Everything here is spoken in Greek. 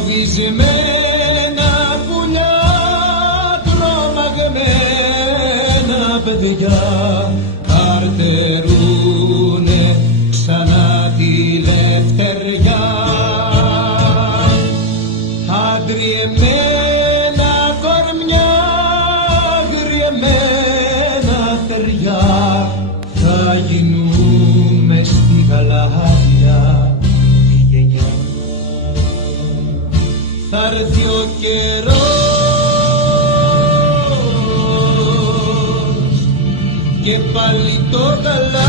φοβισμένα πουλιά, τρομαγμένα παιδιά καρτερούνε ξανά τη λευτεριά. Αντριεμένα κορμιά, αγριεμένα θεριά, θα γίνουμε στη γαλάζια τη γενιά. Θα έρθει ο καιρός και πάλι το καλά